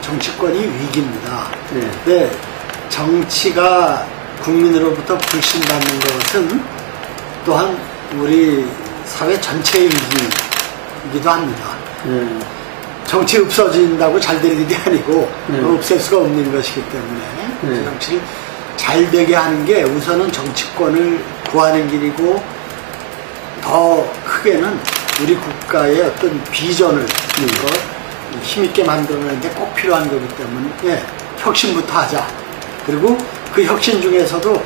정치권이 위기입니다. 네, 정치가 국민으로부터 불신받는 것은 또한 우리 사회 전체의 위기이기도 합니다. 정치 없어진다고 잘 될 일이 아니고 없앨 수가 없는 것이기 때문에 정치를 잘 되게 하는 게 우선은 정치권을 구하는 길이고, 더 크게는 우리 국가의 어떤 비전을 힘있게 만들어내는데 꼭 필요한 거기 때문에 혁신부터 하자. 그리고 그 혁신 중에서도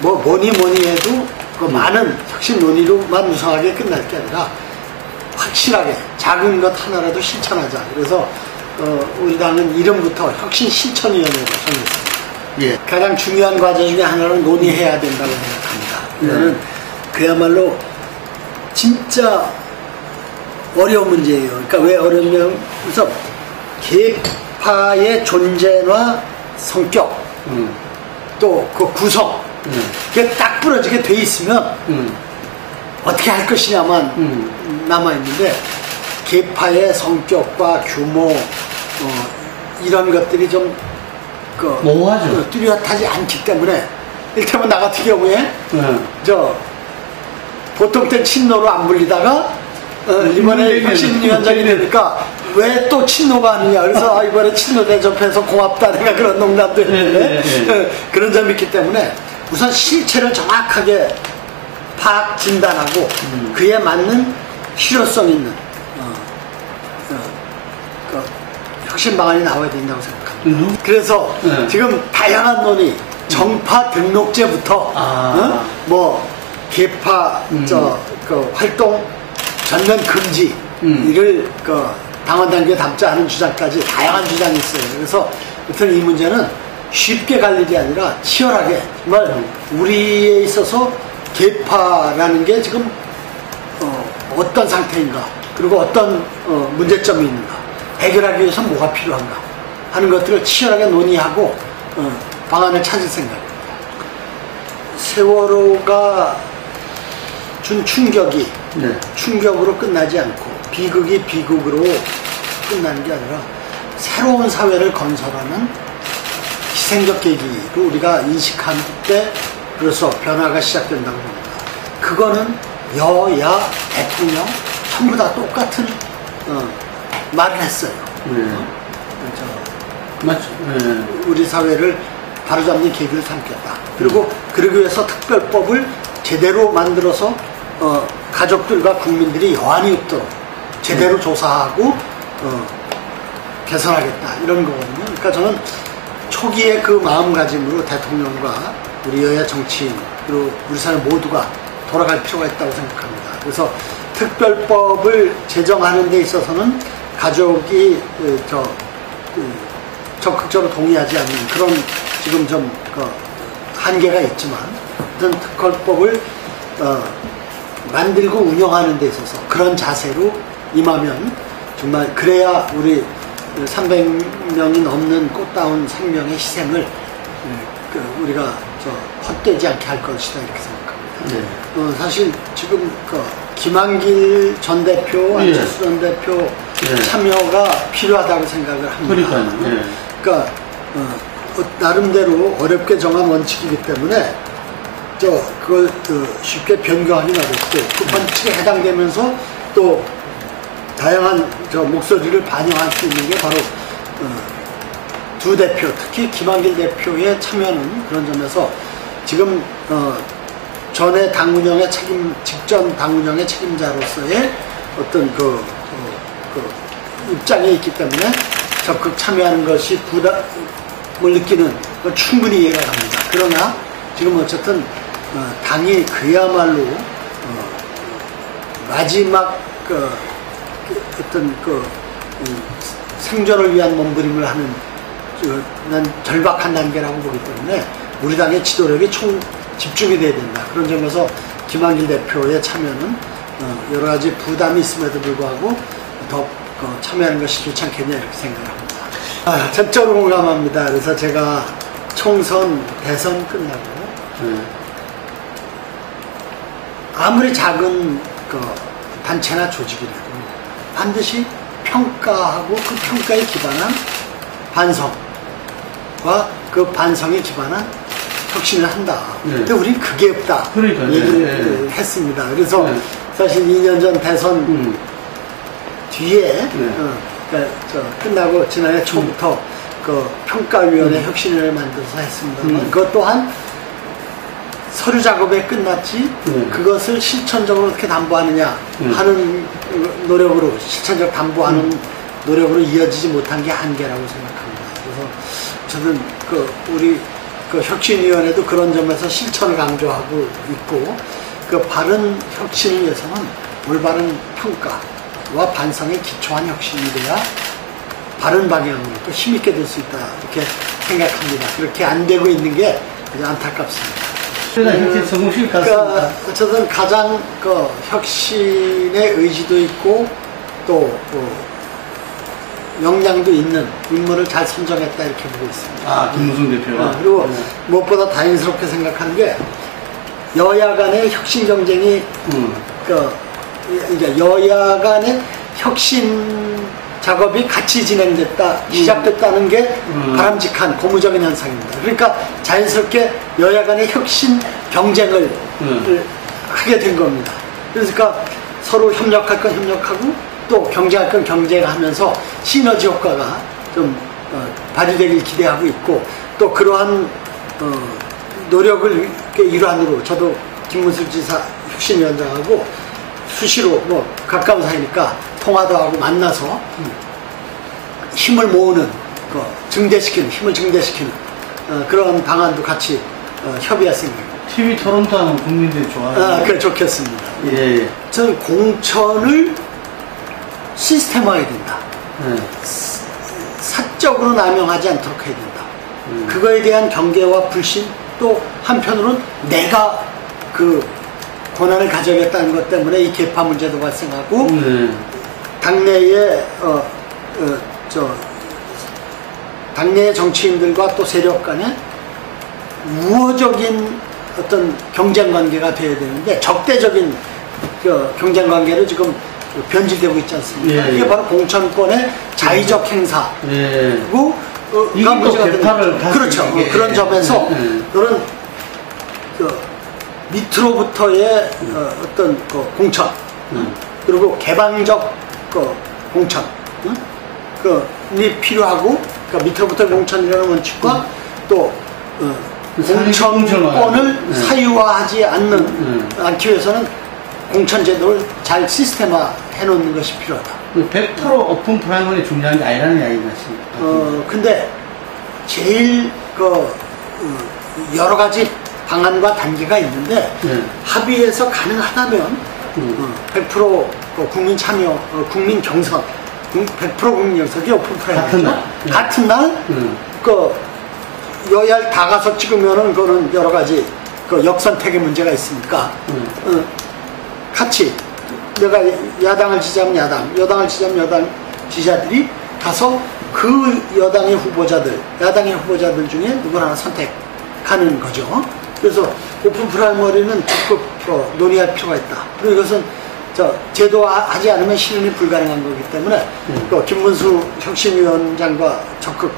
뭐니 해도 그 많은 혁신 논의로만 무성하게 끝날 게 아니라 확실하게 작은 것 하나라도 실천하자. 그래서 우리 당은 이름부터 혁신실천위원회로 정했습니다. 예. 가장 중요한 과제 중에 하나는 논의해야 된다고 생각합니다. 이거는 그야말로 진짜 어려운 문제예요. 그러니까 왜 어렵냐면 우선 계파의 존재와 성격, 또 그 구성, 그게 딱 부러지게 돼 있으면 어떻게 할 것이냐만 남아있는데, 계파의 성격과 규모 이런 것들이 좀 모호하죠. 뚜렷하지 않기 때문에, 일테면 나 같은 경우에 보통 때 친노로 안 불리다가 이번에 혁신위원장이 되니까 왜 또 친노가 아니냐, 그래서 이번에 친노 대접해서 고맙다, 내가 그런 농담도 했는데 그런 점이 있기 때문에 우선 실체를 정확하게 파악 진단하고 그에 맞는 실효성 있는 그 혁신 방안이 나와야 된다고 생각합니다. 그래서 지금 다양한 논의, 정파 등록제부터 계파 그 활동 전면 금지 이를 당원 단계에 담자 하는 주장까지 다양한 주장이 있어요. 그래서 아무튼 이 문제는 쉽게 갈 일이 아니라 치열하게, 정말 우리에 있어서 계파라는 게 지금 어떤 상태인가, 그리고 어떤 문제점이 있는가, 해결하기 위해서 뭐가 필요한가 하는 것들을 치열하게 논의하고 방안을 찾을 생각입니다. 세월호가 준 충격이 충격으로 끝나지 않고 비극이 비극으로 끝나는 게 아니라 새로운 사회를 건설하는 희생적 계기로 우리가 인식한 때 그래서 변화가 시작된다고 봅니다. 그거는 여야 대통령 전부 다 똑같은 말을 했어요. 맞죠. 우리 사회를 바로잡는 계기를 삼겠다. 그리고 그러기 위해서 특별법을 제대로 만들어서 가족들과 국민들이 여한이 없도록 제대로 조사하고 개선하겠다, 이런 거거든요. 그러니까 저는 초기에 그 마음가짐으로 대통령과 우리 여야 정치인 그리고 우리 사회 모두가 돌아갈 필요가 있다고 생각합니다. 그래서 특별법을 제정하는 데 있어서는 가족이 적극적으로 동의하지 않는 그런 지금 좀 한계가 있지만, 어떤 특별법을 만들고 운영하는 데 있어서 그런 자세로 임하면 정말 그래야 우리 300명이 넘는 꽃다운 생명의 희생을 우리가 헛되지 않게 할 것이다, 이렇게 생각합니다. 사실 지금 김한길 전 대표, 안철수 전 대표 참여가 필요하다고 생각을 합니다. 그러니까 나름대로 어렵게 정한 원칙이기 때문에 그걸 쉽게 변경하기는 어렵고, 그 원칙에 해당되면서 또 다양한 목소리를 반영할 수 있는 게 바로 두 대표, 특히 김한길 대표의 참여는 그런 점에서 지금 전에 당 운영의 직전 당 운영의 책임자로서의 어떤 입장에 있기 때문에 적극 참여하는 것이 부담을 느끼는 건 충분히 이해가 갑니다. 그러나 지금 어쨌든 당이 그야말로 마지막 어떤 생존을 위한 몸부림을 하는 난 절박한 단계라고 보기 때문에 우리 당의 지도력이 집중이 돼야 된다. 그런 점에서 김한길 대표의 참여는 여러 가지 부담이 있음에도 불구하고 더 참여하는 것이 좋지 않겠냐, 이렇게 생각합니다. 전적으로 공감합니다. 그래서 제가 총선, 대선 끝나고 아무리 작은 단체나 조직이라도 반드시 평가하고 그 평가에 기반한 반성과 그 반성에 기반한 혁신을 한다. 근데 우리는 그게 없다. 그러니까요. 얘기를 했습니다. 그래서 사실 2년 전 대선 뒤에 그러니까 끝나고 지난해 초부터 그 평가위원회 혁신을 만들어서 했습니다만 그것 또한 서류 작업에 끝났지 그것을 실천적으로 어떻게 담보하느냐 하는 노력으로 실천적 담보하는 노력으로 이어지지 못한 게 한계라고 생각합니다. 그래서 저는 그 우리 그 혁신위원회도 그런 점에서 실천을 강조하고 있고 그 바른 혁신을 위해서는 올바른 평가와 반성에 기초한 혁신이 돼야 바른 방향으로 또 힘있게 될 수 있다 이렇게 생각합니다. 그렇게 안 되고 있는 게 아주 안타깝습니다. 그러니까 저는 가장 그 혁신의 의지도 있고 또 역량도 있는 인물을 잘 선정했다 이렇게 보고 있습니다. 아, 김무성 대표가. 그리고 무엇보다 다행스럽게 생각하는 게 여야 간의 혁신 경쟁이 이제 여야 간의 혁신 작업이 같이 진행됐다, 시작됐다는 게 바람직한 고무적인 현상입니다. 그러니까 자연스럽게 여야 간의 혁신 경쟁을 하게 된 겁니다. 그러니까 서로 협력할 건 협력하고 또 경쟁할 건 경쟁하면서 시너지 효과가 좀 발휘되길 기대하고 있고 또 그러한 노력을 일환으로 저도 김문수 지사 혁신위원장하고 수시로 뭐 가까운 사이니까 통화도 하고 만나서 힘을 모으는 힘을 증대시키는 그런 방안도 같이 협의할 생각입니다. TV 토론도 하면 국민들이 좋아해요. 그래 좋겠습니다. 예. 저는 공천을 시스템화해야 된다. 사적으로 남용하지 않도록 해야 된다. 그거에 대한 경계와 불신 또 한편으로는 내가 그 권한을 가져야겠다는 것 때문에 이 계파 문제도 발생하고 당내의 당내의 정치인들과 또 세력 간의 우호적인 어떤 경쟁 관계가 되어야 되는데 적대적인 경쟁 관계로 지금 변질되고 있지 않습니까? 이게 바로 공천권의 자의적 행사고 이게 또 개파를 그렇죠. 그런 점에서 그런 밑으로부터의 어떤 공천 그리고 개방적 공천 이 필요하고 그러니까 밑으로부터의 공천이라는 원칙과 또 공천권을 사유화하지 않기 위해서는 공천 제도를 잘 시스템화 해놓는 것이 필요하다. 100% 오픈 프라이머리 중요한 게 아니라는 이야기 같습니다. 근데 제일 여러 가지 방안과 단계가 있는데 합의해서 가능하다면 100% 국민 참여, 국민 경선, 100% 국민 경선이 오픈 프라이머리 같은 날 여야 다 가서 찍으면은 그거는 여러 가지 역선택의 문제가 있으니까 같이 내가 야당을 지지하면 여당을 지지하면 여당 지지자들이 가서 그 여당의 후보자들, 야당의 후보자들 중에 누구 하나 선택하는 거죠. 그래서 오픈 프라이머리는 적극 논의할 필요가 있다. 그리고 이것은 제도화하지 않으면 실현이 불가능한 거기 때문에 김문수 혁신위원장과 적극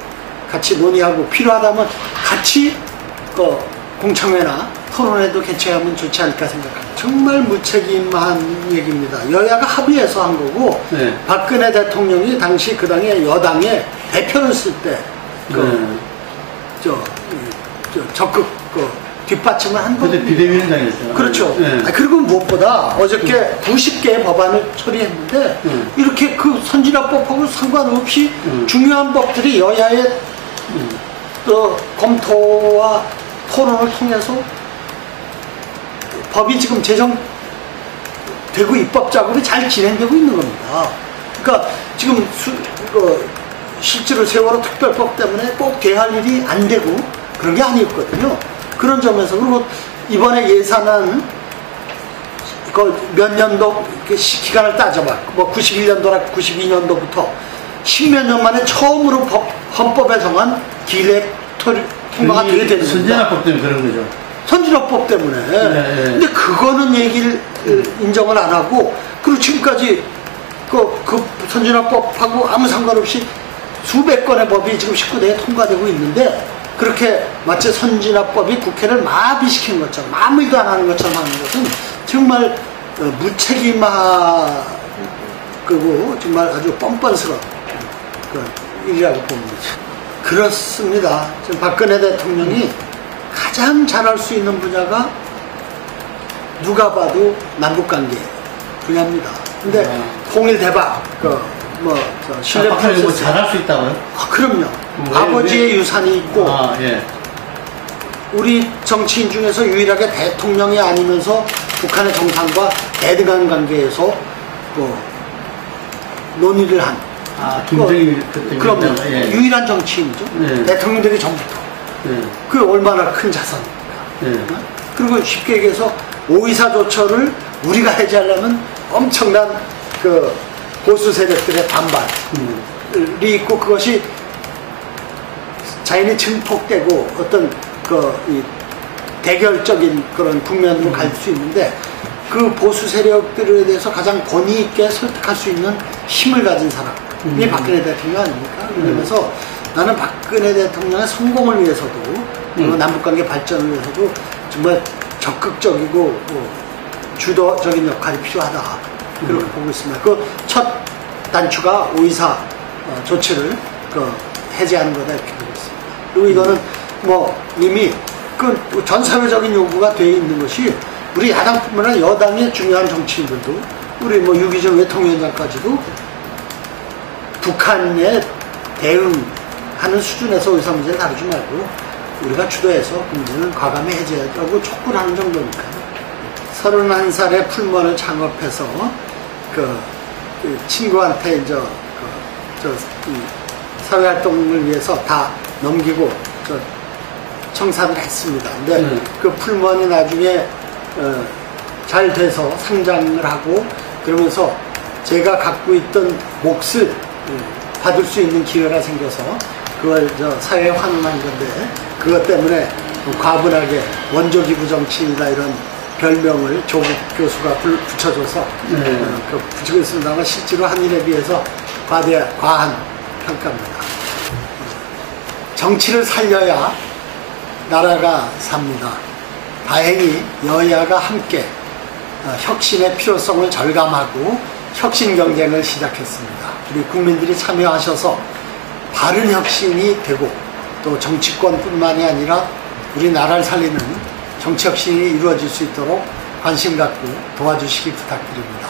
같이 논의하고 필요하다면 같이 공청회나 토론회도 개최하면 좋지 않을까 생각합니다. 정말 무책임한 얘기입니다. 여야가 합의해서 한 거고 박근혜 대통령이 당시 그 당의 여당의 대표를 쓸 때 적극 뒷받침을 한 거죠. 그때 비대위원장이었어요. 그렇죠. 그리고 무엇보다 어저께 90개의 법안을 처리했는데 이렇게 그 선진화법하고 상관없이 중요한 법들이 여야의 검토와 토론을 통해서 법이 지금 제정되고 입법 작업이 잘 진행되고 있는 겁니다. 그러니까 지금 실제로 세월호 특별법 때문에 꼭 대할 일이 안 되고 그런 게 아니었거든요. 그런 점에서 그리고 이번에 예산안 몇 년도 기간을 따져봤고 뭐 91년도나 92년도부터 10몇 년 만에 처음으로 헌법에 정한 기획 통과가 되게 되는 겁니다. 선진화법 때문에 그런 거죠. 선진화법 때문에. 근데 그거는 얘기를 인정을 안 하고 그리고 지금까지 그 선진화법하고 아무 상관없이 수백 건의 법이 지금 19대에 통과되고 있는데 그렇게 마치 선진화법이 국회를 마비시키는 것처럼 아무 일도 안 하는 것처럼 하는 것은 정말 무책임하고 정말 아주 뻔뻔스러운 일이라고 봅니다. 그렇습니다. 지금 박근혜 대통령이 가장 잘할 수 있는 분야가 누가 봐도 남북관계 분야입니다. 근데 통일 대박, 신뢰 박근혜 뭐 프로세스. 잘할 수 있다고요? 그럼요. 아버지의 유산이 있고 예. 우리 정치인 중에서 유일하게 대통령이 아니면서 북한의 정상과 대등한 관계에서 논의를 한 김정일 그럼요. 예. 유일한 정치인이죠. 예. 대통령 되기 전부터. 예. 그 얼마나 큰 자산입니까? 예. 그리고 쉽게 얘기해서 5.24 조처를 우리가 해제하려면 엄청난 보수 세력들의 반발이 있고 그것이 자연히 증폭되고 어떤 이 대결적인 그런 국면으로 갈 수 있는데 그 보수 세력들에 대해서 가장 권위 있게 설득할 수 있는 힘을 가진 사람이 박근혜 대통령 아닙니까? 그러면서 나는 박근혜 대통령의 성공을 위해서도 그리고 남북관계 발전을 위해서도 정말 적극적이고 주도적인 역할이 필요하다. 그렇게 보고 있습니다. 그 첫 단추가 5.24 조치를 해제하는 거다 이렇게 보고 있습니다. 그리고 이거는 이미 전 사회적인 요구가 되어 있는 것이 우리 야당뿐만 아니라 여당의 중요한 정치인들도 우리 유기정 외통위원장까지도 북한에 대응하는 수준에서 5.24 문제를 다루지 말고 우리가 주도해서 문제는 과감히 해제하자고 촉구를 하는 정도니까요. 31살에 풀무원을 창업해서 그 친구한테 이제 이 사회활동을 위해서 다 넘기고 청산을 했습니다. 근데 그 풀무원이 나중에 잘 돼서 상장을 하고 그러면서 제가 갖고 있던 몫을 받을 수 있는 기회가 생겨서 그걸 사회에 환원한 건데 그것 때문에 과분하게 원조기부 정치인이다 이런 별명을 조국 교수가 붙여줘서 붙이고 있습니다만 실제로 한 일에 비해서 과한 평가입니다. 정치를 살려야 나라가 삽니다. 다행히 여야가 함께 혁신의 필요성을 절감하고 혁신 경쟁을 시작했습니다. 우리 국민들이 참여하셔서 바른 혁신이 되고 또 정치권뿐만이 아니라 우리나라를 살리는 정치 혁신이 이루어질 수 있도록 관심 갖고 도와주시기 부탁드립니다.